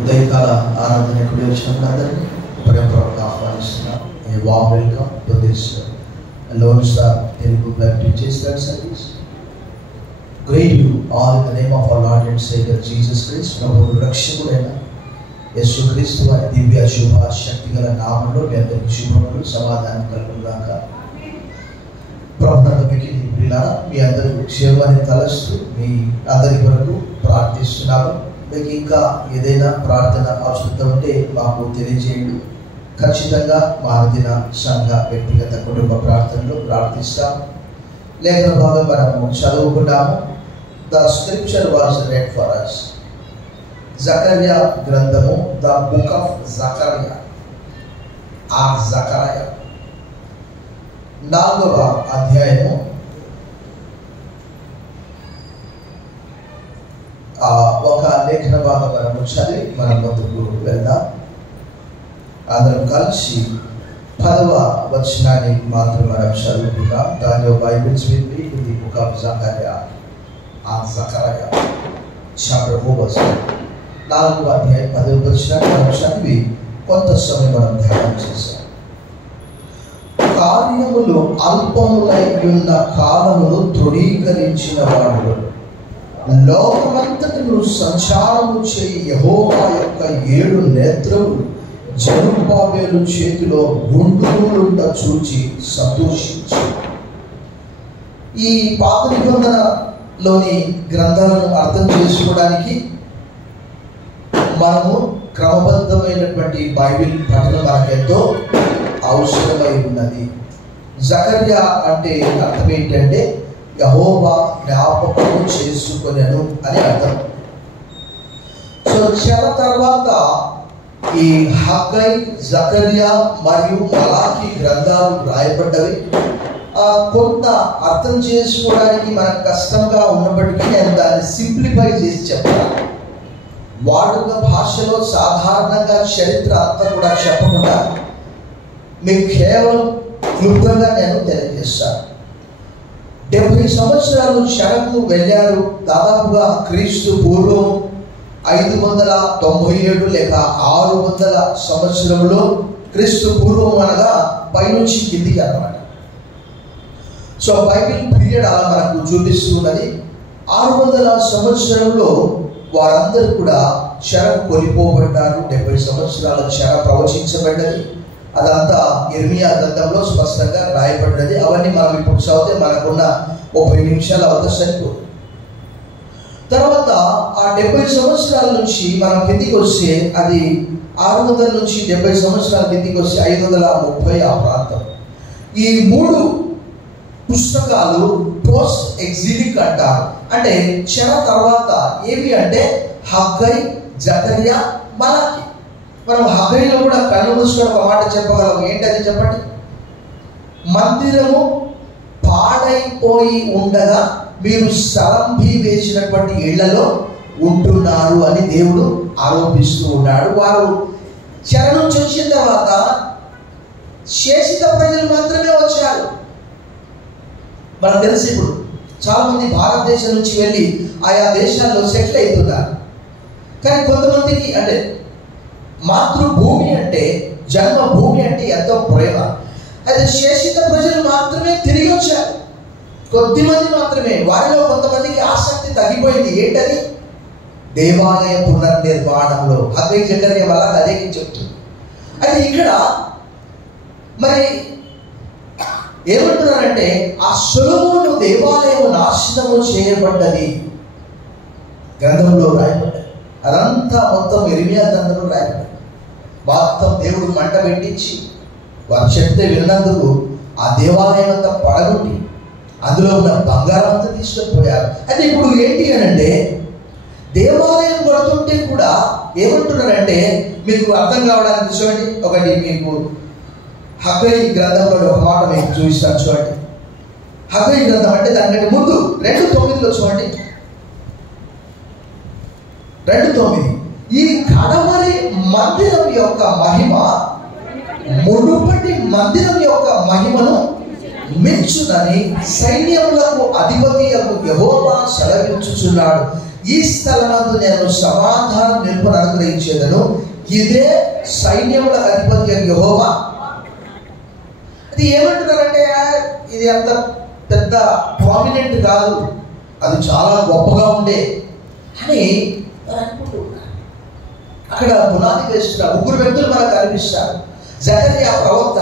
ఉదయకాల ఆరాధనకు వచ్చినప్పుడు అందరినీ ప్రేమపూర్వకంగా ఆహ్వానిస్తున్నాం. A warm welcome to this Lone Star Telugu Baptist Church service. Greet you all in the name of our Lord and Savior Jesus Christ. ప్రభువు రక్షకుడైన యేసుక్రీస్తు వారి దివ్య శుభ శక్తిగల నామములో మీ అందరికీ శుభములు సమాధానం కలుగుగాక. ప్రభువుకి ప్రియులారా, మీ అందరూ క్షేమాన్ని తలస్తూ మీ అందరి కొరకు ప్రార్థిస్తున్నాము. మీకు ఇంకా ఏదైనా ప్రార్థన అవసరం ఉంటే మాకు తెలియజేయండి. ఖచ్చితంగా మా దిన సంఘ వ్యక్తిగత కుటుంబ ప్రార్థనలు ప్రార్థిస్తాం. లేఖన భాగం మనము చదువుకున్నాము. The scripture was read for us. జకర్యా గ్రంథము, ద బుక్ ఆఫ్ జకర్యా జకర్యా 4వ అధ్యాయము ఒక లేఖన భాగం మనము చదివి మనం ముందుకు వెళ్దాం. అందరం కలిసి 10వ వచనాన్ని మాత్రం మనం చదువుకుందాం. దానిలో Bibles with me to the book of Zechariah Zechariah chapter 4 4వ అధ్యాయం 10వ వచనాన్ని మనం చదివి కొంత సమయం మనం ధ్యానం చేశాం. కార్యములు అల్పములై ఉన్న కాలమును తృణీకరించిన వాడు లోకమంతటను సంచారము చేయి యెహోవా యొక్క 7 నేత్రములు జెరుబ్బాబెలు చేతిలో గుండులుంట చూచి సంతోషించి. ఈ పాత నిబంధనలోని గ్రంథాలను అర్థం చేసుకోవడానికి మనము క్రమబద్ధమైనటువంటి బైబిల్ పఠనం మనకెంతో అవసరమై ఉన్నది. జకర్యా అంటే అర్థం ఏంటంటే యెహోవా జ్ఞాపకము చేసుకొనెను అని అర్థం. సో చాలా తర్వాత ఈ హగ్గై, జకర్యా మరియు మలాకి గ్రంథాలు రాయబడ్డవి. కొంత అర్థం చేసుకోవడానికి మనకు కష్టంగా ఉన్నప్పటికీ నేను దాన్ని సింప్లిఫై చేసి చెప్తాను. వాడుక భాషలో సాధారణంగా చరిత్ర అంతా కూడా చెప్పకుండా మీకు కేవలం క్లుప్తంగా నేను తెలియజేస్తాను. 70 సంవత్సరాలు చెరకు వెళ్ళారు. దాదాపుగా క్రీస్తు పూర్వం 597 లేక 600 సంవత్సరంలో, క్రీస్తు పూర్వం అనగా పైనుంచి కిందికి అన్నమాట. సో బైబిల్ పీరియడ్ అలా మనకు చూపిస్తున్నది. 600 సంవత్సరంలో వారందరూ కూడా చెరకు కొనిపోబడ్డారు. 70 సంవత్సరాల చెర ప్రవచించబడ్డది. అదంతా ఇర్మియా గ్రంథంలో స్పష్టంగా రాయబడ్డది. అవన్నీ మనం ఇప్పుడు చదివితే మనకున్న 30 నిమిషాలు అవుతా సరిపోదు. తర్వాత ఆ 70 సంవత్సరాల నుంచి మనం కిందికి వస్తే, అది 600 నుంచి 70 సంవత్సరాల కిందికి వస్తే 530 ఆ ప్రాంతం. ఈ 3 పుస్తకాలు పోస్ట్ ఎగ్జిలిక్ అంటారు. అంటే చెర తర్వాత ఏవి అంటే హగ్గై, జకర్యా, మలాకి. మనం హగ్గైలో కూడా కళ్ళు మూసుకొని ఒక మాట చెప్పగలం. ఏంటది చెప్పండి? మందిరము పాడైపోయి ఉండగా మీరు స్థలంభి వేసినటువంటి ఇళ్లలో ఉంటున్నారు అని దేవుడు ఆరోపిస్తూ ఉన్నాడు. వారు చెర నుంచి వచ్చిన తర్వాత శేషిత ప్రజలు మాత్రమే వచ్చారు. మనకు తెలిసి ఇప్పుడు చాలా మంది భారతదేశం నుంచి వెళ్ళి ఆయా దేశాల్లో సెటిల్ అవుతున్నారు. కానీ కొంతమందికి అంటే మాతృభూమి అంటే, జన్మభూమి అంటే ఎంతో ప్రేమ. అయితే శేషిత ప్రజలు మాత్రమే తిరిగి వచ్చారు. కొద్దిమంది మాత్రమే. వారిలో కొంతమందికి ఆసక్తి తగ్గిపోయింది. ఏంటది? దేవాలయ పునర్నిర్మాణంలో. హగ్గై, జకర్యా వల్ల అదే చెప్తుంది. అయితే ఇక్కడ మరి ఏమంటున్నారంటే, ఆ సొలొమోను దేవాలయం నాశనము చేయబడ్డది గ్రంథంలో రాయబడ్డది. అదంతా మొత్తం ఇర్మియా గ్రంథంలో రాయబడ్డది. మొత్తం దేవుడు మంట పెట్టించి వారు చెప్తే విన్నందుకు ఆ దేవాలయం అంతా పడగొట్టి అందులో ఉన్న బంగారం అంతా తీసుకుపోయారు. అయితే ఇప్పుడు ఏంటి అని అంటే, దేవాలయం కొడుతుంటే కూడా ఏమంటున్నారంటే, మీకు అర్థం కావడానికి చూడండి. ఒకటి మీకు హగ్గై గ్రంథంలో ఒక మాట మీకు చూపిస్తాను చూడండి. హగ్గై గ్రంథం అంటే దానికంటే ముందు 2:9 చూడండి. 2:9 ఈ కడవరి మందిరం యొక్క మహిమ మునుపటి మందిరం యొక్క మహిమను మించునని సైన్యములకు అధిపతి యెహోవా సెలవించుచున్నాడు. ఈ స్థలమందు నేను సమాధానం నిలుపును అనుగ్రహించేదను, ఇదే సైన్యముల అధిపతి యెహోవా. అది ఏమంటున్నారంటే ఇది అంత పెద్ద ప్రామినెంట్ కాదు, అది చాలా గొప్పగా ఉండే అని అనుకుంటున్నారు. అక్కడ పునాది వేస్తున్నారు. ముగ్గురు వ్యక్తులు మనకు కనిపిస్తారు. జకర్యా ప్రవక్త,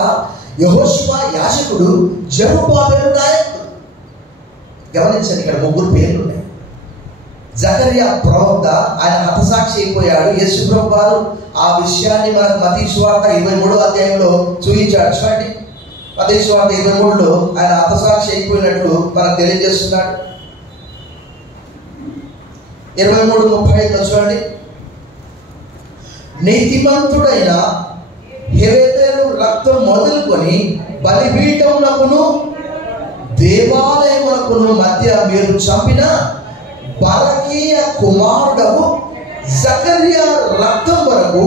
యెహోషువ యాజకుడు, జెరుబ్బాబెలు నాయకుడు. గమనించండి, ఇక్కడ ముగ్గురు పేర్లు ఉన్నాయి. జకర్యా ప్రవక్త, ఆయన హతసాక్షి అయిపోయాడు. యేసు ప్రభువు వారు ఆ విషయాన్ని మనకు మత్తయి సువార్త 23వ అధ్యాయంలో చూపించాడు. చూడండి, మత్తయి సువార్త 23లో ఆయన హతసాక్షి అయిపోయినట్లు మనకు తెలియజేస్తున్నాడు. 23:35 చూడండి. నీతిమంతుడైన హేబెలు రక్తం మొదలుకొని బలిపీఠమునకును దేవాలయమునకును మధ్య మీరు చంపిన బరకీయ కుమారుడకు జకర్యా రక్తం వరకు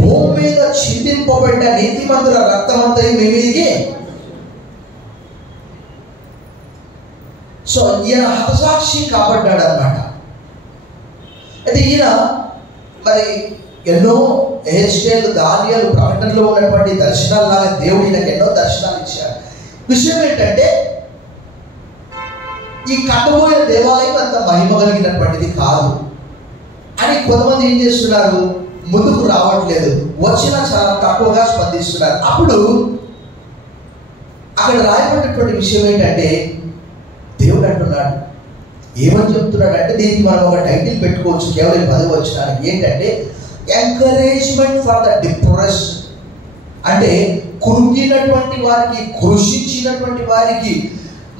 భూమి మీద చిందింపబడిన నీతిమంతుల రక్తం అంతా మీ మీదికి. సో ఈయన హతసాక్షి కాబడ్డాడు అన్నమాట. అయితే ఈయన మరి ఎన్నో ఎహెజ్కేలు, దానియేలు ప్రకటనలో ఉన్నటువంటి దర్శనాల్లాగా దేవుడు ఈయనకు ఎన్నో దర్శనాలు ఇచ్చాడు. విషయం ఏంటంటే ఈ కట్టబోయే దేవాలయం అంత మహిమ కలిగినటువంటిది కాదు అని కొంతమంది ఏం చేస్తున్నారు, ముందుకు రావట్లేదు, వచ్చినా చాలా తక్కువగా స్పందిస్తున్నారు. అప్పుడు అక్కడ రాయబడినటువంటి విషయం ఏంటంటే దేవుడు అంటున్నాడు, ఏమని చెప్తున్నాడు అంటే, దీనికి మనం ఒక టైటిల్ పెట్టుకోవచ్చు కేవలం 10 వచనానికి. ఏంటంటే ఎంకరేజ్మెంట్ ఫర్ ద డిప్రెస్డ్. అంటే కృంగినటువంటి వారికి, కృషించినటువంటి వారికి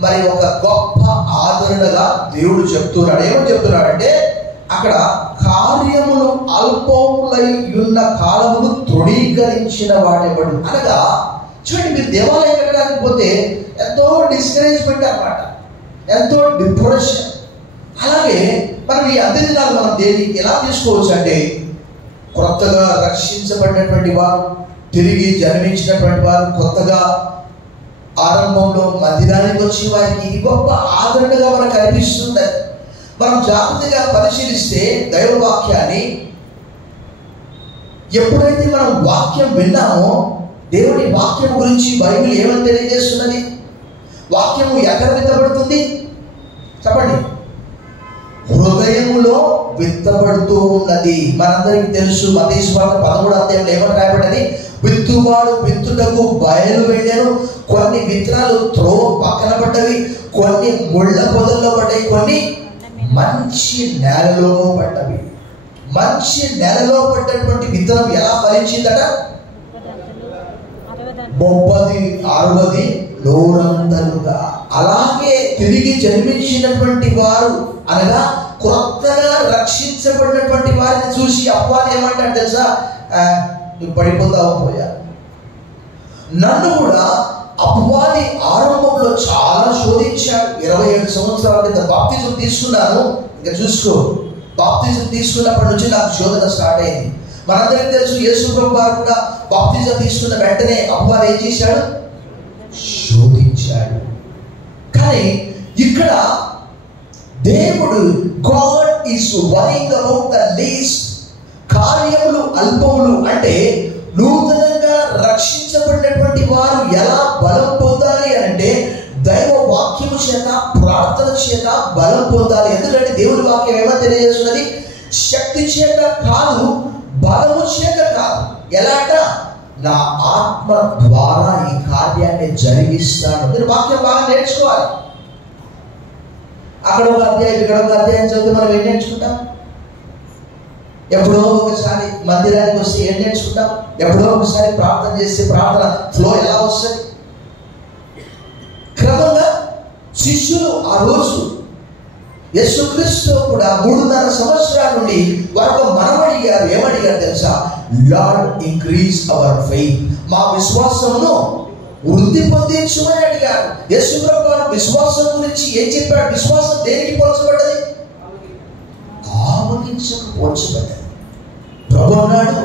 మరి ఒక గొప్ప ఆదరణగా దేవుడు చెప్తున్నాడు. ఏమని చెప్తున్నాడు అంటే, అక్కడ కార్యములు అల్పములై ఉన్న కాలమును తృణీకరించిన వాడెవడు. అనగా చూడండి, మీరు దేవాలయం కట్టడానికి పోతే ఎంతో డిస్కరేజ్మెంట్ అన్నమాట, ఎంతో డిప్రెషన్. అలాగే మనం ఈ అద్దె దినాలు మనం దేనికి ఎలా తీసుకోవచ్చు అంటే, కొత్తగా రక్షించబడినటువంటి వారు, తిరిగి జన్మించినటువంటి వారు, కొత్తగా ఆరంభంలో మందిరానికి వచ్చిన వారికి ఇది గొప్ప ఆదరణగా మనకు కనిపిస్తుంది. మనం జాగ్రత్తగా పరిశీలిస్తే దైవవాక్యాన్ని, ఎప్పుడైతే మనం వాక్యం విన్నామో, దేవుని వాక్యం గురించి బైబిల్ ఏమని తెలియజేస్తున్నది? వాక్యము ఎక్కడ విత్తబడుతుంది చెప్పండి? హృదయములో విత్తబడుతూ ఉన్నది. మనందరికీ తెలుసు, మత్తయి సువార్త 13వ అధ్యాయంలో ఏమని రాయబడ్డది? విత్తువాడు విత్తుటకు బయలు వెళ్ళాను, కొన్ని విత్తనాలు త్రోవ పక్కన పడ్డవి, కొన్ని ముళ్ళ పొదల్లో పడ్డాయి, కొన్ని మంచి నేలలో పడ్డవి. మంచి నేలలో పడ్డటువంటి విత్తనం ఎలా ఫలించిందట? 30, 60, 100. అలాగే తిరిగి జన్మించినటువంటి వారు, అనగా కొత్తగా రక్షించబడినటువంటి వారిని చూసి అపవాది ఏమంటాడు తెలుసా? పడిపోతావు పోయా. నన్ను కూడా అపవాది ఆరంభంలో చాలా శోధించాడు. 27 సంవత్సరాల క్రితం బాప్తిజం తీసుకున్నాను. ఇంకా చూసుకో, బాప్తిజం తీసుకున్నప్పటి నుంచి నాకు శోధన స్టార్ట్ అయింది. మనందరికీ తెలుసు, యేసు ప్రభువు వారు కూడా బాప్తిజం తీసుకున్న వెంటనే అపవాది ఏం చేశాడు? శోధించాడు. కానీ ఇక్కడ దేవుడు, God is worrying about the least. కార్యములు అల్పములు అంటే నూతనంగా రక్షించబడినటువంటి వారు ఎలా బలం పొందాలి అంటే, దైవ వాక్యము చేత, ప్రార్థన చేత బలం పొందాలి. ఎందుకంటే దేవుడి వాక్యం ఏమో తెలియజేస్తున్నది? శక్తి చేత కాదు, బలము చేత కాదు. ఎలాట? నా ఆత్మ ద్వారా ఈ కార్యాన్ని జరిగిస్తాను. మీరు వాక్యం బాగా నేర్చుకోవాలి. అక్కడ ఒక అధ్యాయం, ఇక్కడ ఒక అధ్యాయం చదివితే మనం ఏం నేర్చుకుంటాం? ఎప్పుడో ఒకసారి మందిరానికి వస్తే ఏం నేర్చుకుంటాం? ఎప్పుడో ఒకసారి ప్రార్థన చేస్తే ప్రార్థన ఫ్లో ఎలా వస్తుంది? క్రమంగా శిష్యులు ఆ రోజు యేసుక్రీస్తు కూడా 3.5 సంవత్సరాల నుండి వారు మనం అడిగారు. ఏమడిగారు తెలుసా? Lord increase our faith. మా విశ్వాసమును వృద్ధి పొందించమని అడిగారు. యేసు ప్రభువు విశ్వాసం గురించి ఏం చెప్పాడు? విశ్వాసం దేనికి పోల్చబడ్డది? ఆవగించకు పోల్చబడ్డది. ప్రభు అన్నాడు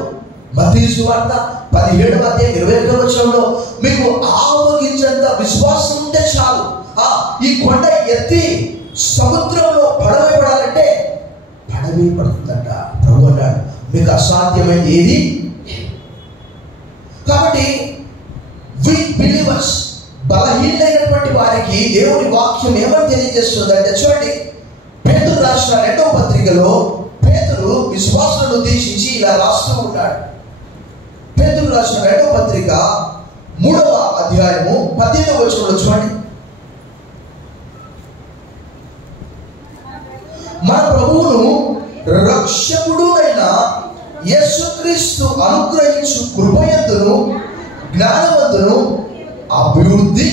మత్తయి సువార్త 17వ అధ్యాయం 21వ వచనంలో, మీకు ఆవగించేంత విశ్వాసం ఉంటే చాలు. ఈ కొండ ఎత్తి సముద్రంలో పడవేయబడాలంటే పారవేయబడుతుందట. ప్రభు అన్నాడు, మీకు అసాధ్యమైనది ఏది. కాబట్టి వీక్ బిలీవర్స్, బలహీనమైనటువంటి వారికి దేవుని వాక్యం ఏమని తెలియజేస్తుందంటే, చూడండి, పేతురు రాసిన 2వ పత్రికలో పేతురు విశ్వాసులను ఉద్దేశించి ఇలా రాస్తూ ఉన్నాడు. పేతురు రాసిన 2వ పత్రిక 3వ అధ్యాయము 18వ వచనంలో చూడండి, మన ప్రభువును రక్షకుడు అయిన యేసుక్రీస్తు అనుగ్రహించు కృపయందును జ్ఞానవంతును అభివృద్ధి.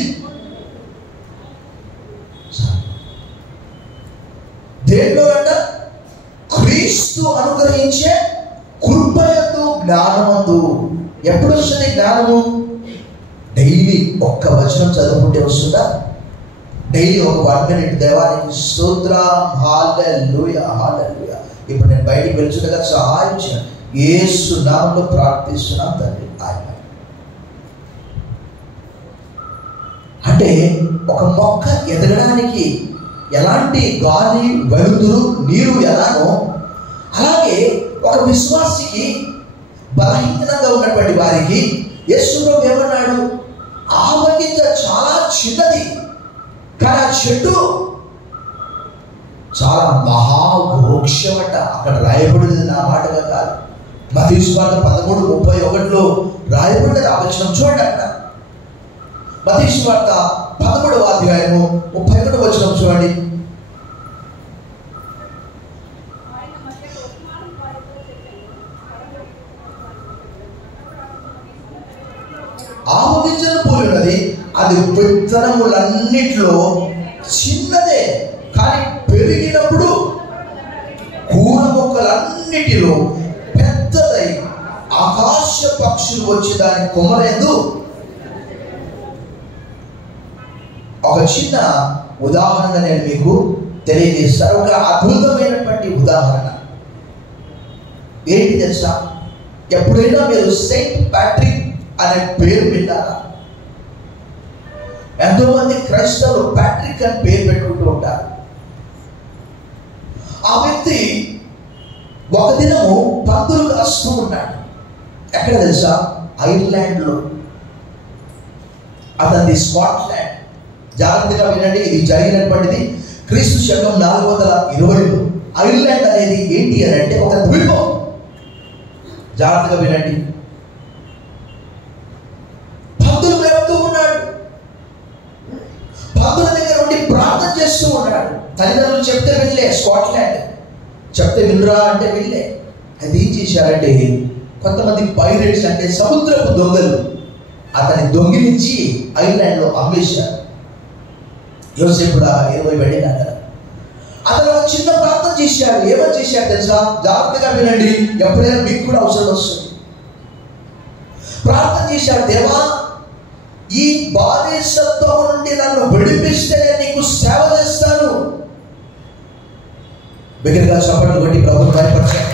దేంట్లో అంట? క్రీస్తు అనుగ్రహించే కృపయందు జ్ఞానవంతు. ఎప్పుడు వస్తుంది జ్ఞానము? డైలీ ఒక్క వచనం చదువుకుంటే వస్తుందా? డైలీ ఒక 1 minute దేవానికి స్తోత్రం, హల్లెలూయా హల్లెలూయా. ఇప్పుడు నేను బయటికి వెళ్తుండగా సహాయం చేయండి, యేసు నామములో ప్రార్థిస్తున్నాం తండ్రి. ఆయన అంటే ఒక మొక్క ఎదగడానికి ఎలాంటి గాలి, వెలుతురు, నీరు ఎలానో, అలాగే ఒక విశ్వాసికి బలహీనంగా ఉన్నటువంటి వారికి యేసు ప్రభు ఏమన్నాడు? ఆవగింజ చాలా చిన్నది, కానీ ఆ చెట్టు చాలా మహావృక్షం అంట. అక్కడ రాయబడింది నా మాటగా కాదు, మత్తయి సువార్త 13:31లో రాయబడినది. ఆ వచనం చూడండి. అక్కడ మత్తయి సువార్త 13వ అధ్యాయము 31వ వచనం చూడండి. ఆవగింజను పోలినది, అది విత్తనములన్నిట్లో చిన్నదే, కానీ పెరిగినప్పుడు కూర మొక్కలన్నిటిలో పెద్దదై ఆకాశ పక్షులు వచ్చి దాని కొమ్మలేదు. ఒక చిన్న ఉదాహరణ నేను మీకు తెలియజేస్తాను. ఒక అద్భుతమైనటువంటి ఉదాహరణ ఏంటి తెలుసా? ఎప్పుడైనా మీరు సెయింట్ ప్యాట్రిక్ అనే పేరు విన్నారా? ఎంతో మంది క్రైస్తవులు ప్యాట్రిక్ అని పేరు పెట్టుకుంటూ ఉంటారు. ఆ వ్యక్తి ఒక దినము పందులు కాస్తూ ఉన్నాడు. ఎక్కడ తెలుసా? ఐర్లాండ్లో. అతనిది స్కాట్లాండ్. జాగ్రత్తగా వినండి, ఇది జరిగినటువంటిది క్రీస్తు శకం 420లో. ఐర్లాండ్ అనేది ఏంటి అని అంటే ఒక ద్వీపం. జాగ్రత్తగా వినండి. పందులు మేపుతూ ఉన్నాడు. పందుల దగ్గర ఉండి ప్రార్థన చేస్తూ ఉన్నాడు. తల్లిదండ్రులు చెప్తే వెళ్ళే, స్కాట్లాండ్ చెప్తే వినరా అంటే వెళ్ళే. అది ఏం చేశారంటే, కొంతమంది పైరేట్స్ అంటే సముద్రపు దొంగలు అతని దొంగిలించి ఐర్లాండ్లో అమ్మేశారు. యోసేపు 20 వెళ్ళినాక అతను ఒక చిన్న ప్రార్థన చేశాడు. ఏమని చేశాడు తెలుసా? జాగ్రత్తగా వినండి, ఎప్పుడైనా మీకు కూడా అవసరం వస్తుంది. ప్రార్థన చేశాడు, దేవా, ఈ బానిసత్వం నుండి నన్ను విడిపిస్తే నేను నీకు సేవ చేస్తాను. బిగ్గరగా చప్పట్లు కొట్టి ప్రభువును భయపరచాడు.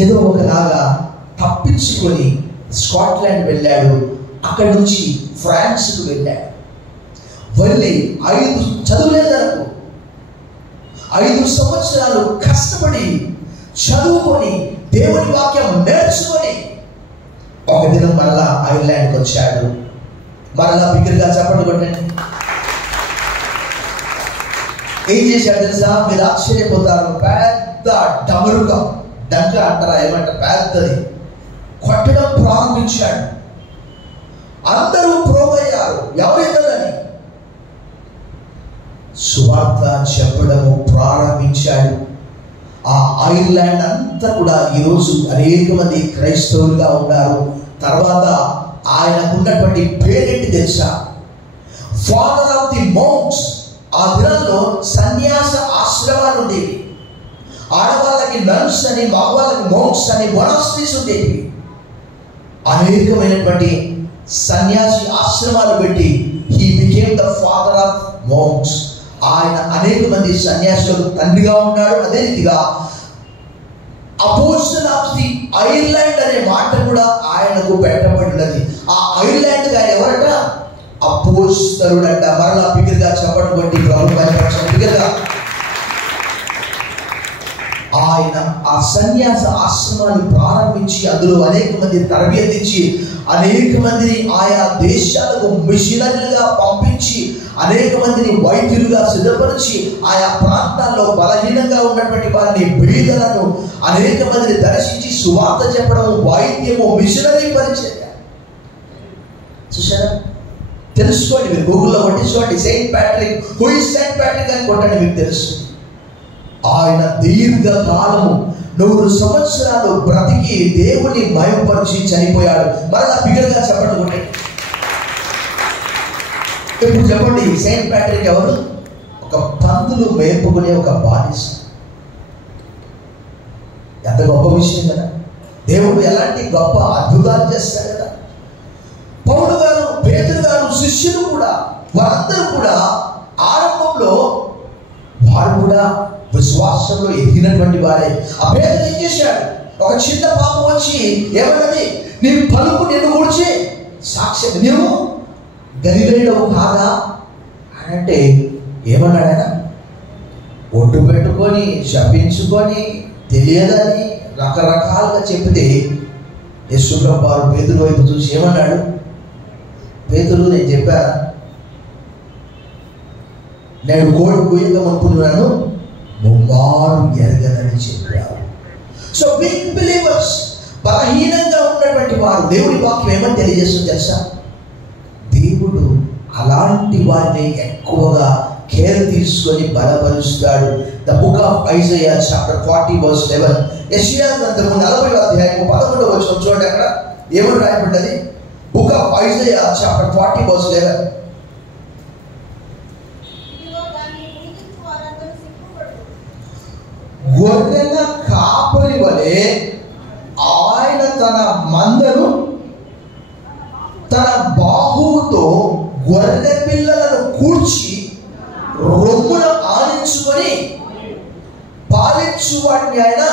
ఏదో ఒకలాగా తప్పించుకొని స్కాట్లాండ్ వెళ్ళాడు. అక్కడి నుంచి ఫ్రాన్స్కు వెళ్ళాడు. వెళ్ళి 5 చదువులేదనుకో 5 సంవత్సరాలు కష్టపడి చదువుకొని దేవుని వాక్యం నేర్చుకొని ఒక దినం మరలా ఐర్లాండ్కి వచ్చాడు. మరలా బిగ్గరగా చప్పట్లు కొట్టండి. ఏం చేశాడు తెలుసా? మీరు ఆశ్చర్యపోతారు. పెద్ద డమరుగా, డంక అంటారా ఏమంటారు, పెద్దది కొట్టడం ప్రారంభించాడు. అందరూ ప్రోగయ్యారు. ఎవరెదరని సువార్త చెప్పడము ప్రారంభించాడు. ఆ ఐర్లాండ్ అంతా కూడా ఈరోజు అనేక మంది క్రైస్తవులుగా ఉన్నారు. తర్వాత ఆయనకున్నటువంటి పేరేంటి తెలుసా? Father of the mounts. ఆ దినాల్లో సన్యాస ఆశ్రమాలు ఉండేవి. ఆడవాళ్ళకి నన్స్ అని, మగవాళ్ళకి మౌంట్స్ అని మొనాస్ట్రీస్ ఉండేవి. అనేకమైనటువంటి సన్యాసి ఆశ్రమాలు పెట్టి he became the father of mounts. ఆయన అనేక మంది సన్యాసులకు తండ్రిగా ఉన్నాడు. అదే రీతిగా అపోస్టల్ ఆఫ్ ది ఐర్లాండ్ అనే మాట కూడా ఆయనకు పెట్టబడినది. ఆ ఐర్లాండ్ గారు ఎవరట? అపోస్తలుడంట. మరలా బిగ్గరగా చెప్పడం బట్టి ప్రభు బయటపరచండి బిగ్గరగా. ఆయన ఆ సన్యాస ఆశ్రమాన్ని ప్రారంభించి అందులో అనేక మంది తరబేతి ఇచ్చి అనేక మందిని ఆయా దేశాలకు మిషనరీలుగా పంపించి అనేక మందిని వైద్యులుగా సిద్ధపరిచి ఆయా ప్రాంతాల్లో బలహీనంగా ఉన్నటువంటి వారిని బీదలను అనేక మందిని దర్శించి సువార్త చెప్పడం, వైద్యము, మిషనరీ పరిచర్య. చూసారా? తెలుసుకోండి, మీరు గూగుల్లో కొట్టించుకోండి saint Patrick, who is saint Patrick అని కొట్టండి, మీకు తెలుస్తుంది. ఆయన దీర్ఘకాలము 100 సంవత్సరాలు బ్రతికి దేవుని మయంపరిచి చనిపోయాడు. మరలా బిగ్గరగా చెప్పండి కొట్టండి. ఇప్పుడు చెప్పండి, సెయింట్ ప్యాట్రిక్ ఎవరు? ఒక పందులు మేపుకునే ఒక బానిస. ఎంత గొప్ప విషయం కదా! దేవుడు ఎలాంటి గొప్ప అద్భుతాలు చేస్తాడు కదా! పౌలు గారు, పేతురు గారు, శిష్యులు కూడా, వారందరూ కూడా ఆరంభంలో వారు కూడా విశ్వాసంలో ఎదిగినటువంటి వారే. ఆ పేతురు ఏం చేశాడు? ఒక చిన్న పాపం వచ్చి ఏమన్నది? నీ పలుకు నిన్ను గురించి సాక్ష్యం, నీవు గలిలయుడవు కాదా అని అంటే ఏమన్నాడు ఆయన? ఒట్టు పెట్టుకొని శపించుకొని తెలియదని రకరకాలుగా చెప్తే యేసుప్రభు వారు పేతురు వైపు చూసి ఏమన్నాడు? పేతురు, నేను చెప్పాను, నేను కోడి కూయగా అనుకున్నాను, ముమ్మారు ఎరగదని చెప్పారు. సో వీక్ బిలీవర్స్, బలహీనంగా ఉన్నటువంటి వారు, దేవుడి వాక్యం ఏమని తెలియజేస్తుంది తెలుసా? దేవుడు అలాంటి వారిని ఎక్కువగా కేర్ తీసుకొని బలపరుస్తాడు. The book of Isaiah chapter 40 verse 11. యెషయా గ్రంథము 40వ అధ్యాయము 11వ వచనం చూడండి. అక్కడ ఏమని రాయబడ్డది? Book of Isaiah chapter 40 verse 11. గొర్రెల కాపరి వలె ఆయన తన మందను తన బాహువుతో గొర్రె పిల్లలను కూర్చి రొమ్మున ఆనించుకొని పాలించు వాటిని ఆయన.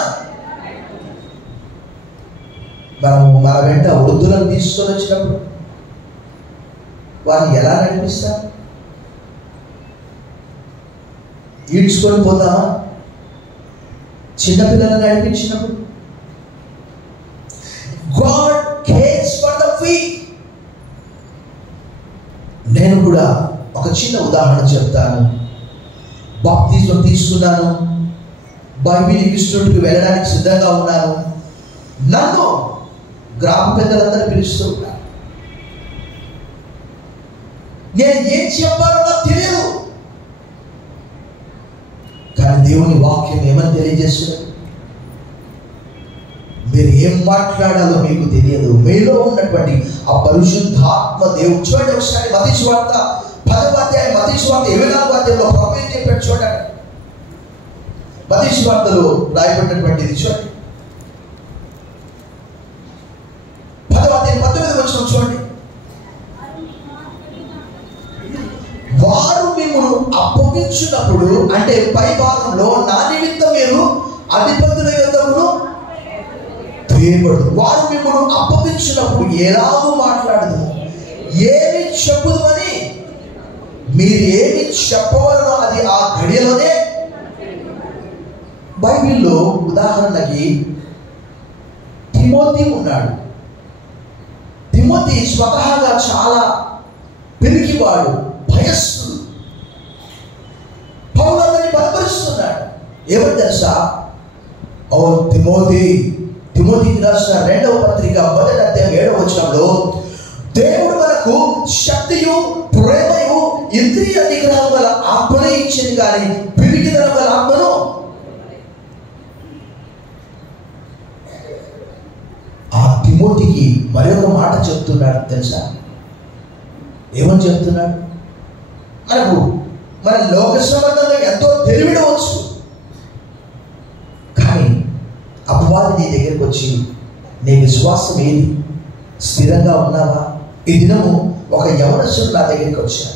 మన వెంట వృద్ధులను తీసుకొని వచ్చినప్పుడు వారిని ఎలా నడిపిస్తారు? ఈడ్చుకొని పోతామా? చిన్నపిల్లలను నడిపించినప్పుడు God cares for the weak. నేను కూడా ఒక చిన్న ఉదాహరణ చెప్తాను. బాప్తిజం తీసుకున్నాను, బైబిల్ ఇన్స్టిట్యూట్కి వెళ్ళడానికి సిద్ధంగా ఉన్నాను. నన్ను గ్రామ పెద్దలందరూ పిలుస్తూ ఉన్నారు. నేను ఏం చెప్పాలో నాకు తెలియదు, కానీ దేవుని వాక్యం ఏమని తెలియజేస్తుంది? మీరు ఏం మాట్లాడాలో మీకు తెలియదు. మీలో ఉన్నటువంటి ఆ పరిశుద్ధాత్మ దేవుడు. చూడండి ఒకసారి మత్తయి సువార్త 10వ అధ్యాయం, మత్తయి సువార్త 24వ అధ్యాయంలో ప్రభువు ఏం చెప్పాడు చూడండి. మత్తయి సువార్తలో రాయబడినటువంటిది చూడండి. 10వ అధ్యాయం 19వ వచనం చూడండి. వారు మిమ్మల్ని అప్పగించినప్పుడు, అంటే పై భాగంలో, నా నిమిత్తం మీరు అధిపతుల యొద్దకు తేబడు. వారు మిమ్మల్ని అప్పగించినప్పుడు ఎలాగో మాట్లాడదు, ఏమి చెప్పుదని మీరు ఏమి చెప్పవలనో అది ఆ గడియలోనే. బైబిల్లో ఉదాహరణకి తిమోతి ఉన్నాడు. తిమోతి స్వతహాగా చాలా పిరికివాడు, భయస్థుడు. పౌలుని బలపరుస్తున్నాడు. ఏమని తెలుసా? ఓ తిమోతికి రాసిన 2వ పత్రిక 1వ అధ్యాయం 7వ వచనంలో, దేవుడు మనకు శక్తియు ప్రేమయు ఇంద్రియ నిగ్రహం గల ఆత్మనే ఇచ్చింది, కానీ పిరికిదనం గల ఆత్మను. ఆ తిమోతికి మరొక మాట చెప్తున్నాడు తెలుసా? ఏమని చెప్తున్నాడు? మన లోక సంబంధంగా ఎంతో తెలివిడవచ్చు, కానీ అపవాది నీ దగ్గరికి వచ్చి, నీ విశ్వాసం ఏది? స్థిరంగా ఉన్నావా? ఈ దినము ఒక యవనస్తుడు నా దగ్గరికి వచ్చాడు.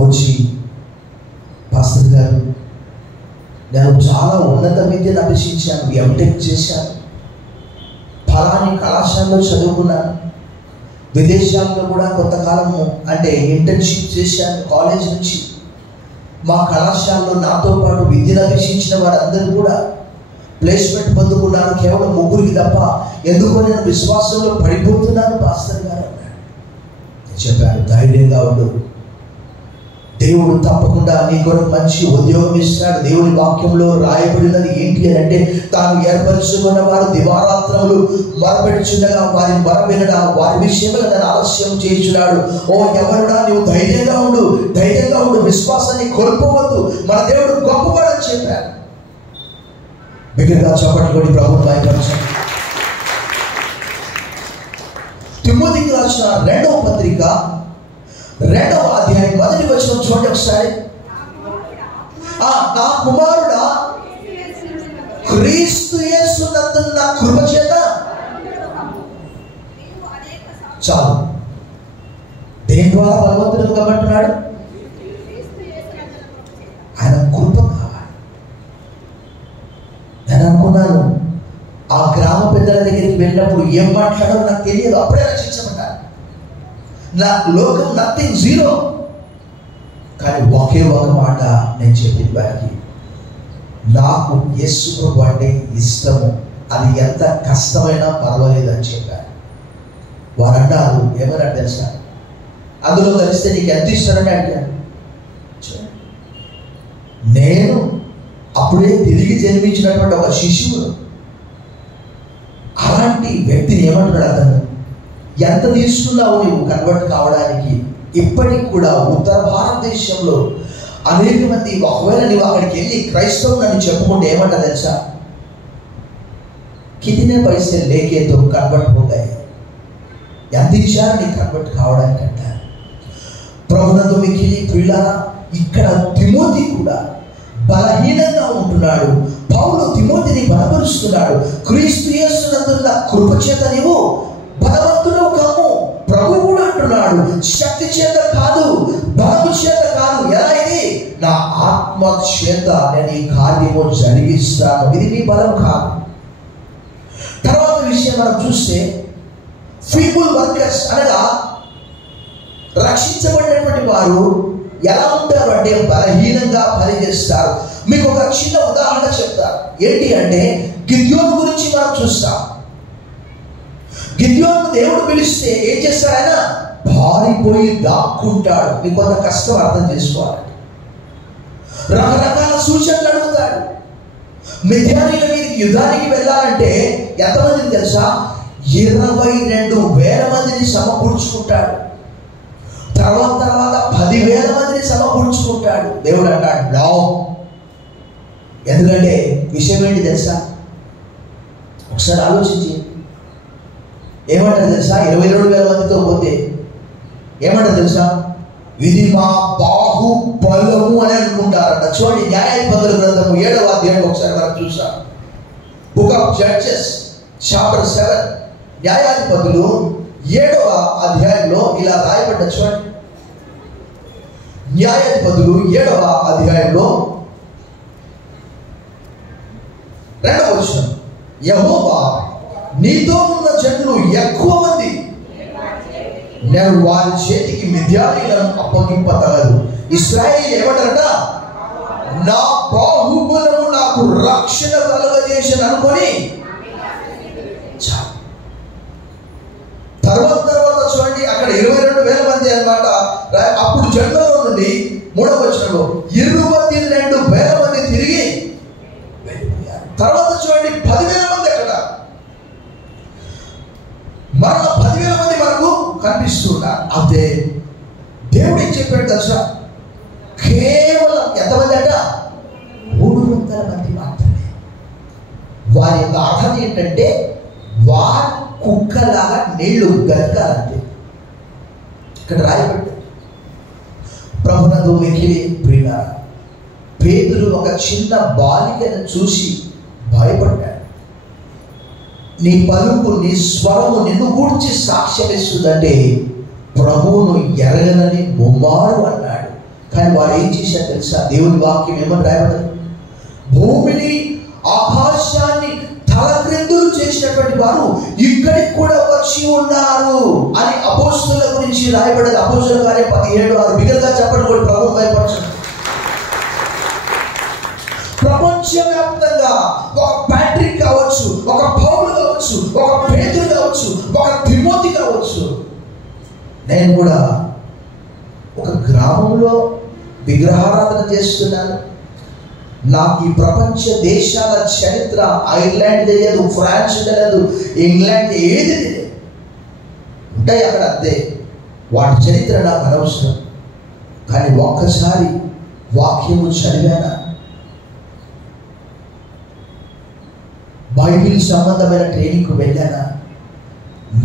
వచ్చి, పాస్టర్ గారు, నేను చాలా ఉన్నత విద్యను అభ్యసించాను, ఎంటెక్ చేశాను, ఫలాని కళాశాలలో చదువుకున్నాను, విదేశాల్లో కూడా కొంతకాలము అంటే ఇంటర్న్షిప్ చేశాను కాలేజ్ నుంచి. మా కళాశాలలో నాతో పాటు విద్యను అభ్యసించిన వారందరూ కూడా ప్లేస్మెంట్ పొందుకున్నాను. కేవలం 3 తప్ప. ఎందుకో నేను విశ్వాసంలో పడిపోతున్నాను పాస్టర్ గారు అన్నాడు. నేను చెప్పాను, ధైర్యంగా ఉండు, దేవుడు తప్పకుండా నీ కొరకు మంచి ఉద్యోగం ఇస్తాడు. దేవుని వాక్యంలో రాయబడినది ఏంటి అని అంటే, తాను ఏర్పరచుకున్న వారు దివారాత్రములు మొరపెట్టుచుండగా వారి మొర వినడా వారి విషయంలో నన్ను ఆలస్యం చేయించున్నాడు. ఓ ఎవరుడా, నువ్వు ధైర్యంగా ఉండు, ధైర్యంగా ఉండు, విశ్వాసాన్ని కోల్పోవద్దు, మన దేవుడు గొప్పవాడని చెప్పారు. బిగ్గరగా చప్పట్లు కొట్టి ప్రభువును మహిమపరచండి. తిమోతికి రాసిన 2వ పత్రిక 2వ అధ్యాయం 1వ వచనం చూడండి ఒకసారి. నా కుమారుడా, క్రీస్తు యేసునందున్న కృప చేత చాలు. దేని ద్వారా బలవంతుడు కాబట్టున్నాడు? ఆయన కృప కావాలి. నేను అనుకున్నాను, ఆ గ్రామ పెద్దల దగ్గరికి వెళ్ళినప్పుడు ఏం మాట్లాడో నాకు తెలియదు. అప్పుడే రక్షించమంటారు. నా లోకం నథింగ్, జీరో. కానీ ఒకే ఒక మాట నేను చెప్పిన వారికి, నాకు యేసు ప్రభు అంటే ఇష్టము, అది ఎంత కష్టమైనా పర్వాలేదని చెప్పారు. వారు అన్నారు, ఏమన్నారు తెలుసా, అందులో కలిస్తే నీకు ఎంత ఇస్తారని అడిగాను. నేను అప్పుడే తిరిగి జన్మించినటువంటి ఒక శిశువు, అలాంటి వ్యక్తిని ఏమంటున్నాడు అతను, ఎంత తీసుకున్నావు నువ్వు కన్వర్ట్ కావడానికి? ఇప్పటికి కూడా ఉత్తర భారతదేశంలో అనేక మంది, ఒకవేళ నువ్వు అక్కడికి వెళ్ళి క్రైస్తవులు అని చెప్పుకుంటే ఏమంటా తెలుసా, కితనే పైసే లేకే తో కన్వర్ట్ పోగాయి, ఎంత ఇచ్చారు నీ కన్వర్ట్ కావడానికి అంటారు. ప్రభునందు మిక్కిలి ప్రియులారా, ఇక్కడ తిమోతి కూడా బలహీనంగా ఉంటున్నాడు. పౌలు తిమోతిని బలపరుస్తున్నాడు. క్రీస్తు యేసునందున్న కృప చేత నీవు బలవంతుడు కాము. ప్రభు కూడా అంటున్నాడు, శక్తి చేత కాదు, బలము చేత కాదు, ఎలా ఇది, నా ఆత్మ చేత నేను ఈ కార్యము జరిగిస్తాను. ఇది నీ బలం కాదు. తర్వాత విషయం మనం చూస్తే, ఫీబుల్ వర్కర్స్ అనగా రక్షించబడినటువంటి వారు ఎలా ఉంటారు అంటే బలహీనంగా పనిచేస్తారు. మీకు ఒక చిన్న ఉదాహరణ చెప్తారు. ఏంటి అంటే, గిద్యోను గురించి మనం చూస్తాం. గిద్యోను దేవుడు పిలిస్తే ఏం చేస్తాడు? ఆయన పారిపోయి దాక్కుంటాడు. మీకు కొంత కష్టం అర్థం చేసుకోవాలి. రకరకాల సూచనలు అడుగుతాడు. మిద్యానీయుల మీదకి యుద్ధానికి వెళ్ళాలంటే ఎంతమందిని తెలుసా? 22,000 మందిని సమకూర్చుకుంటాడు. తర్వాత 10,000 మందిని సమకూర్చుకుంటాడు. దేవుడు అంటాడు నో. ఎందుకంటే విషయం ఏంటి తెలుసా? ఒకసారి ఆలోచించి ఏమంటారు తెలుసా? 22,000 మందితో పోతే ఏమంటారు తెలుసా? ఇది మా బాహుబలము అని అనుకుంటారట. చూడండి, న్యాయాధిపతుల గ్రంథము 7వ అధ్యాయం ఒకసారి మనం చూసాం. బుక్ ఆఫ్ జడ్జెస్ చాప్టర్ 7, న్యాయాధిపతులు 7వ అధ్యాయంలో ఇలా రాయబడ్డ. చూడండి, న్యాయాధిపతులు 7వ అధ్యాయంలో 2వ వచనం, యెహోవా నీతో ఉన్న జనులు ఎక్కువ మంది, నేను వారి చేతికి మిద్యానీయులను అప్పగింపతగదు. ఇశ్రాయేలు ఏమంటారట? నా బాహుబలము నాకు రక్షణ కలుగజేసిన అనుకొని తర్వాత చూడండి, అక్కడ 22,000 మంది అన్నమాట. అప్పుడు జన్మలో నుండి 3వ వచనంలో 22,000 మంది తిరిగి వెళ్ళిపోయారు. తర్వాత చూడండి 10,000 మంది అక్కడ, మరలా 10,000 మంది మనకు కనిపిస్తున్నారు. అదే దేవుడు ఏం చెప్పాడు తెలుసా? కేవలం ఎంతమంది అంట? 300 మంది మాత్రమే. వారి యొక్క అర్థం ఏంటంటే, వారు కుక్కలాగా నీళ్లు గతకాలంటే. ఇక్కడ రాయబడ్డ ప్రభునందు మిక్కిలి ప్రియులారా, పేతురు ఒక చిన్న బాలికను చూసి భయపడ్డాడు. నీ పలుకు, నీ స్వరము నిన్ను గూర్చి సాక్ష్యం ఇస్తుందంటే ప్రభువును ఎరగనని ముమ్మారు అన్నాడు. కానీ వారు ఏం చేశారు తెలుసా? దేవుని వాక్యం ఏమని రాయబడదు? భూమిని ఆకాశాన్ని తలక్రిందులు చేసినటువంటి వారు ఇక్కడికి కూడా ఒక వచ్చి ఉన్నారు అని అపోస్తలుల గురించి రాయబడ్డది. అపోస్తలుల కార్యం 17:6. బిగ్గరగా చెప్పండి కూడా, ప్రభువు భయపరచండి. ప్రపంచవ్యాప్తంగా ఒక ప్యాట్రిక్ కావచ్చు, ఒక పౌలు కావచ్చు, ఒక పేతురు కావచ్చు, ఒక తిమోతి కావచ్చు. నేను కూడా ఒక గ్రామంలో విగ్రహారాధన చేస్తున్నాను. నాకు ఈ ప్రపంచ దేశాల చరిత్ర, ఐర్లాండ్ తెలియదు, ఫ్రాన్స్ తెలియదు, ఇంగ్లాండ్ ఏది తెలియదు. ఉంటాయి అక్కడ అంతే, వాటి చరిత్ర నాకు అనవసరం. కానీ ఒక్కసారి వాక్యము చదివానా, బైబిల్ సంబంధమైన ట్రైనింగ్కు వెళ్ళానా,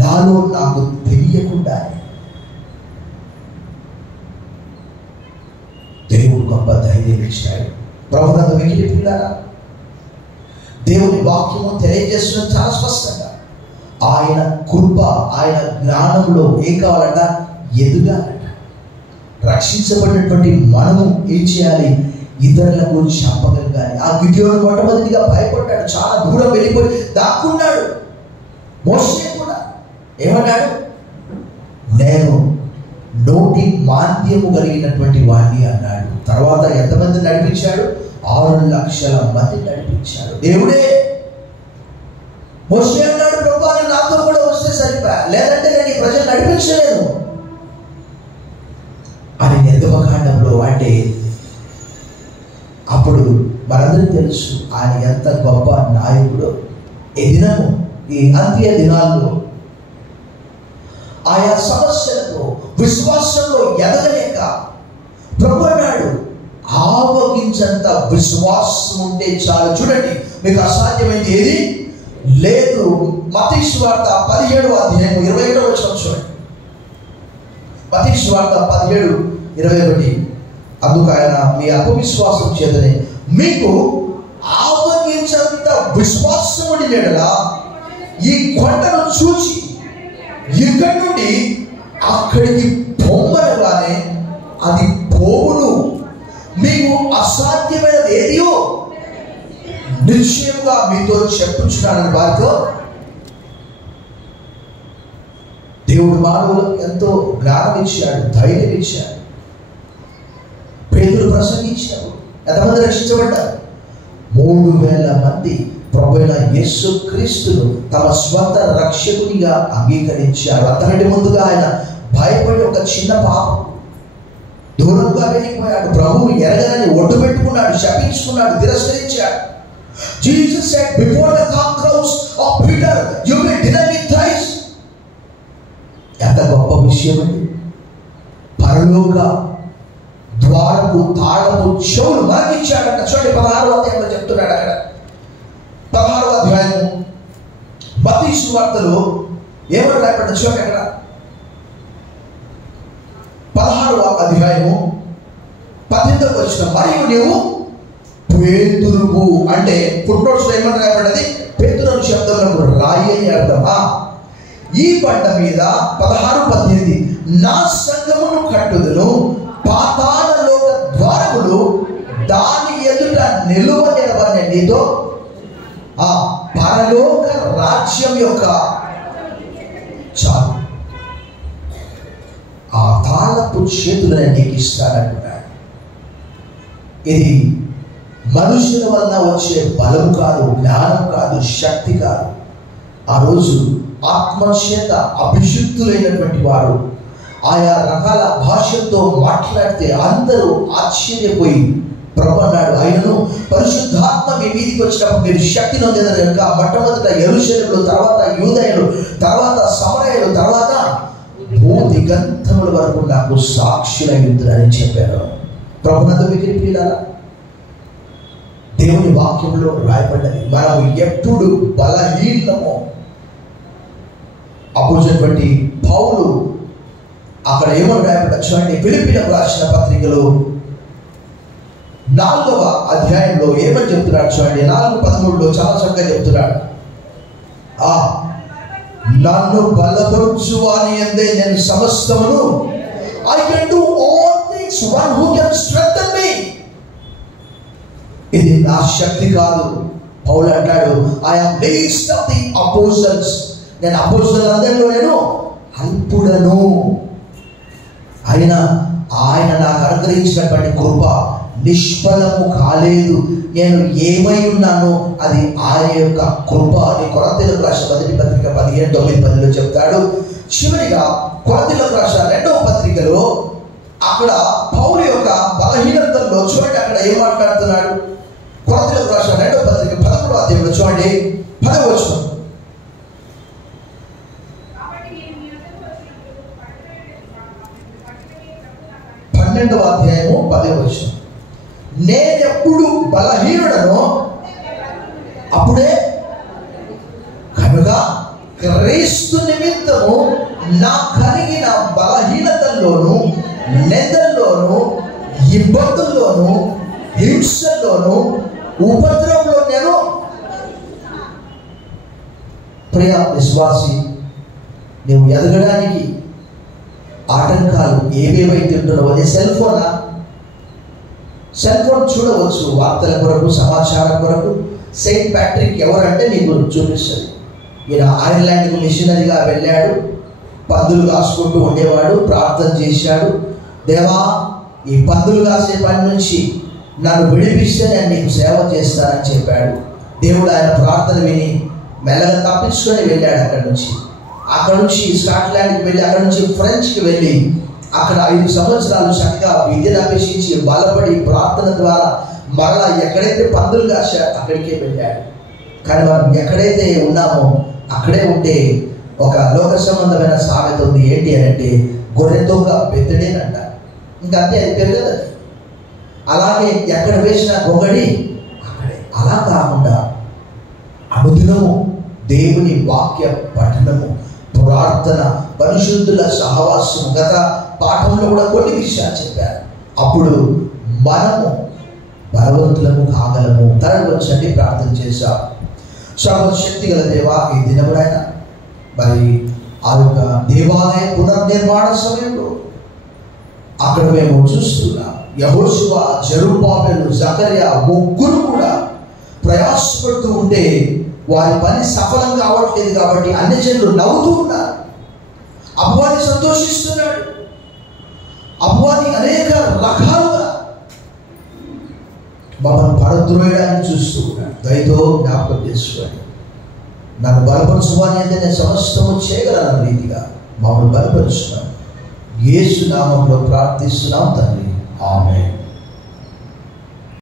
నాలో నాకు తెలియకుండానే దేవుడు గొప్ప ధైర్యం ఇచ్చాడు. ప్రభునందు మిగిలి పిల్లారా, దేవుని వాక్యము తెలియజేస్తున్నది చాలా స్పష్టంగా. ఆయన కృప, ఆయన జ్ఞానంలో ఏం కావాలట, ఎదుగాలట. రక్షించబడినటువంటి మనము ఏం చేయాలి, ఇతరులకు చెప్పగలగాలి. ఆ గిద్యోను మొట్టమొదటిగా భయపడ్డాడు, చాలా దూరం వెళ్ళిపోయి దాక్కున్నాడు. మోషే కూడా ఏమన్నాడు, నేను నోటి మాంద్యము కలిగినటువంటి వాడిని అన్నాడు. తర్వాత ఎంతమంది నడిపించాడు, 6 లక్షల మంది నడిపించాడు దేవుడే. మోషే అన్నాడు, ప్రభువా నాతో కూడా వస్తే సరిపోయా, లేదంటే నేను ఈ ప్రజలు నడిపించలేను అని. నిర్గమకాండంలో అంటే అప్పుడు మనందరికీ తెలుసు ఆయన ఎంత గొప్ప నాయకుడు. ఈ దినము, ఈ అంత్య దినాల్లో ఆయా సమస్యలతో విశ్వాసంలో ఎదగలేక ప్రభు అన్నాడు, ఆవగించంత విశ్వాసం ఉంటే చాలు. చూడండి, మీకు అసాధ్యమైంది ఏది లేదు. మత్తయి సువార్త 17:21 చూడండి. మత్తయి సువార్త 17:21. అందుకు ఆయన, మీ అపవిశ్వాసం చేతనే మీకు ఆవగించంత విశ్వాసం ఉండేలా ఈ కొండను చూచి ఇక్కడి నుండి అక్కడికి పొమ్మనగానే అది పోవును. మీకు అసాధ్యమైనది ఏదియో నిశ్చయంగా మీతో చెప్పుచున్నానని వారితో. దేవుడు మానవులకు ఎంతో జ్ఞానం ఇచ్చాడు, ధైర్యం ఇచ్చాడు. పేతురు ప్రసంగించాడు, ఎంతమంది రక్షించబడ్డారు? 3000 మంది ప్రభువైన యేసు క్రీస్తును తమ స్వంత రక్షకునిగా అంగీకరించారు. అంతకంటే ముందుగా ఆయన భయపడి ఒక చిన్న పాపం దూరంగా వెళ్ళిపోయాడు. ప్రభువుని ఎరగనని ఒడ్డు పెట్టుకున్నాడు, శపించుకున్నాడు, తిరస్కరించాడు. Jesus said, before the cock crows of Peter, you will deny me thrice. ఎంత గొప్ప విషయం అండి. పరలోక ద్వారపు తాళపు చెవులు మనకిచ్చాడంట. చూడండి, 16వ అధ్యాయంలో చెప్తున్నాడు. అక్కడ 16వ అధ్యాయము మత్తయి సువార్తలో ఏమని రాయబడ్డ చూడండి. అక్కడ 16వ అధ్యాయము 18వ వచనం, మరియు నీవు పేతురువు అంటే ఫుట్నోట్స్ ఏమని రాయబడ్డది, పేతురు అనే శబ్దంలో రాయి అని అర్థం. ఈ బండ మీద 16:18 నా సంఘమును కట్టుదును, పాతాళలోక ద్వారములు దాని ఎదుట నిలువనివ్వని నీతో ఆ పరలోక రాజ్యం యొక్క చాలు ఆ తాళపు చేతులను నీకు ఇస్తానంటున్నాడు. ఇది మనుషుల వలన వచ్చే బలం కాదు, జ్ఞానం కాదు, శక్తి కాదు. ఆ రోజు ఆత్మచేత అభిషిక్తులైనటువంటి వారు ఆయా రకాల భాషలతో మాట్లాడితే అందరూ ఆశ్చర్యపోయి ప్రభు అన్నాడు, ఆయనను పరిశుద్ధాత్మ మీ మీదికి వచ్చినప్పుడు మీరు శక్తి నొందేదని కనుక మొట్టమొదట యెరూషలేములో, తర్వాత యూదయలు, తర్వాత సమరయలు, తర్వాత భూదిగంతముల వరకు నాకు సాక్షులై ఉందని చెప్పారు. ప్రభునందు మిగిలి పిల్లారా, దేవుని వాక్యంలో రాయబడ్డది. మనం ఎప్పుడు బలహీనమో అపోజినటువంటి పౌలు అక్కడ ఏమని రాయబడ్డ చూడండి. ఫిలిప్పీలకు రాసిన పత్రికలో 4వ అధ్యాయంలో ఏమని చెప్తున్నాడు చూడండి. 4:13 చాలా చక్కగా చెప్తున్నాడు. నన్ను బలపరుచువాని యందే నేను సమస్తమును, I can do all things one who can strengthen me. ఇది నా శక్తి కాదు. పౌలు అంటాడు, I am least of the apostles, నేను అపోస్తలులందరిలో నేను అల్పుడను. ఆయన నాకు అనుగ్రహించినటువంటి కృప నిష్ఫలము కాలేదు. నేను ఏమై ఉన్నానో అది ఆయన యొక్క కృప అని కొరింథీయులకు రాసిన మొదటి పత్రిక 15:9-10 చెప్తాడు. చివరిగా కొరింథీయులకు రాసిన 2వ పత్రికలో అక్కడ పౌలు యొక్క బలహీనతల్లో చూడండి, అక్కడ ఏం మాట్లాడుతున్నాడు. కొరింథీయులకు రాసిన 2వ పత్రిక 11వ అధ్యాయంలో చూడండి 10వ వచనం. పన్నెండవ అధ్యాయము 10వ వచనం. నేనెప్పుడు బలహీనుడనో అప్పుడే కనుక క్రీస్తు నిమిత్తము నా కలిగిన బలహీనతల్లోను, నెదల్లోను, ఇబ్బందుల్లోను, హింసల్లోను, ఉపద్రవంలో నేను ప్రియ విశ్వాసి, నువ్వు ఎదగడానికి ఆటంకాలు ఏవేవైతే ఉంటున్నావు. అదే సెల్ ఫోన్ చూడవచ్చు, వార్తల కొరకు, సమాచారం కొరకు. సెయింట్ ప్యాట్రిక్ ఎవరంటే నీకు చూపిస్తుంది. ఈయన ఐర్లాండ్కు మిషనరీగా వెళ్ళాడు, పందులు కాసుకుంటూ ఉండేవాడు, ప్రార్థన చేశాడు. దేవా, ఈ పందులు కాసే పని నుంచి నన్ను విడిపిస్తే నేను నీకు సేవ చేస్తానని చెప్పాడు. దేవుడు ఆయన ప్రార్థన విని మెల్లగా తప్పించుకొని వెళ్ళాడు. అక్కడ నుంచి స్కాట్లాండ్కి వెళ్ళి, అక్కడ నుంచి ఫ్రెంచ్కి వెళ్ళి అక్కడ 5 సంవత్సరాలు చక్కగా విద్యను అభ్యసించి బలపడి ప్రార్థన ద్వారా మరలా ఎక్కడైతే పందులు కాశాడు అక్కడికే వెళ్ళాడు. కానీ మనం ఎక్కడైతే ఉన్నామో అక్కడే ఉంటే ఒక లోక సంబంధమైన సామెత ఉంది. ఏంటి అని అంటే, గొర్రె దొంగ బెత్తడేనంట. ఇంకా అంతే, అది పెరగదు. అలాగే ఎక్కడ వేసిన గొంగడి అక్కడే. అలా కాకుండా అనుదినము దేవుని వాక్య పఠనము, ప్రార్థన, పరిశుద్ధుల సహవాసము. గత పాఠంలో కూడా కొన్ని విషయాలు చెప్పారు. అప్పుడు మనము బలవంతులము కాగలము. తరలి వచ్చండి, ప్రార్థన చేశాం. సర్వశక్తి గల దేవా, ఈ దినమునైనా మరి ఆ యొక్క దేవాలయ పునర్నిర్మాణ సమయంలో అక్కడ మేము చూస్తున్నాం, యెహోషువ, జెరుబ్బాబెలు, జకర్యా ముగ్గురు కూడా ప్రయాసపడుతూ ఉంటే వారి పని సఫలం కావట్లేదు. కాబట్టి అన్ని జనులు నవ్వుతూ ఉన్నారు. అపవాది సంతోషిస్తున్నాడు. అపవాది అనేక రకాలుగా మమ్మల్ని పడద్రోయడానికి చూస్తూ ఉన్నాడు. దయతో జ్ఞాపకం చేసుకోండి. నన్ను బలపరచువాని అంటే నేను సమస్తము చేయగలను రీతిగా మమ్మల్ని బలపరుచున్నాను. యేసు నామములో ప్రార్థిస్తున్నాం తండ్రి, ఆమేన్.